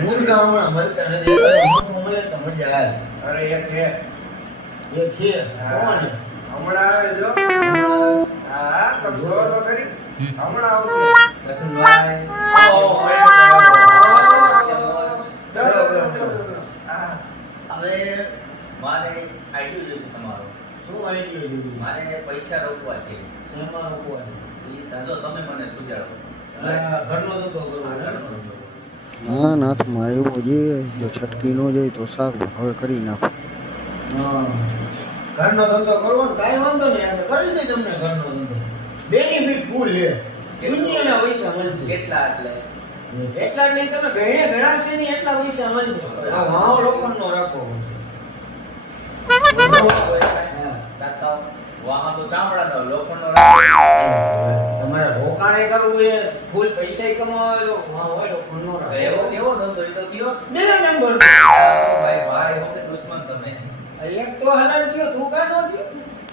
મુર્ગા હમણાં મળતા નથી મળે તો મજા આવે અરે એક છે કોણ હમણાં આવે જો હા તો જો તો ખરી હમણાં આવશે વસંતભાઈ આવો હવે મારે આઈડિયો જોઈએ છે તમારો. શું આઈડિયો જોયું મારે પૈસા રોકવા છે. શેમાં રોકવાનું એ ધંધો તમે મને સુજાડો. ઘરનો ધંધો કરવો આ ને? ઘરનો ધંધો. ના નાથમાં એવો જોઈએ જો છટકી ન જાય તો સારું હવે કરી નાખો હા. ઘરનો ધંધો કરવો ને કાંઈ વાંધો નહીં આપણે કરી દઈએ તમને ઘરનો ધંધો બેનિફિટ ફૂલ છે દુનિયાના પૈસા મળશે કેટલા એટલે એટલા જ નહીં તમે ઘણા છે ને એટલા પૈસા મળશે આ માવો લોખંડનો રાખવો રાખતા વાહમાં તો ચામડાનો લોખંડનો તમારે રોકાણે કરવું એ ફૂલ પૈસા કમાવા તો માવો લોખંડનો એવો રાખવો એવો ધંધો એ તો કયો બે નંબર ભાઈ ભાઈ હું કે દુશ્મન તમે એક તો હલાલ થયો તું કાનો થયો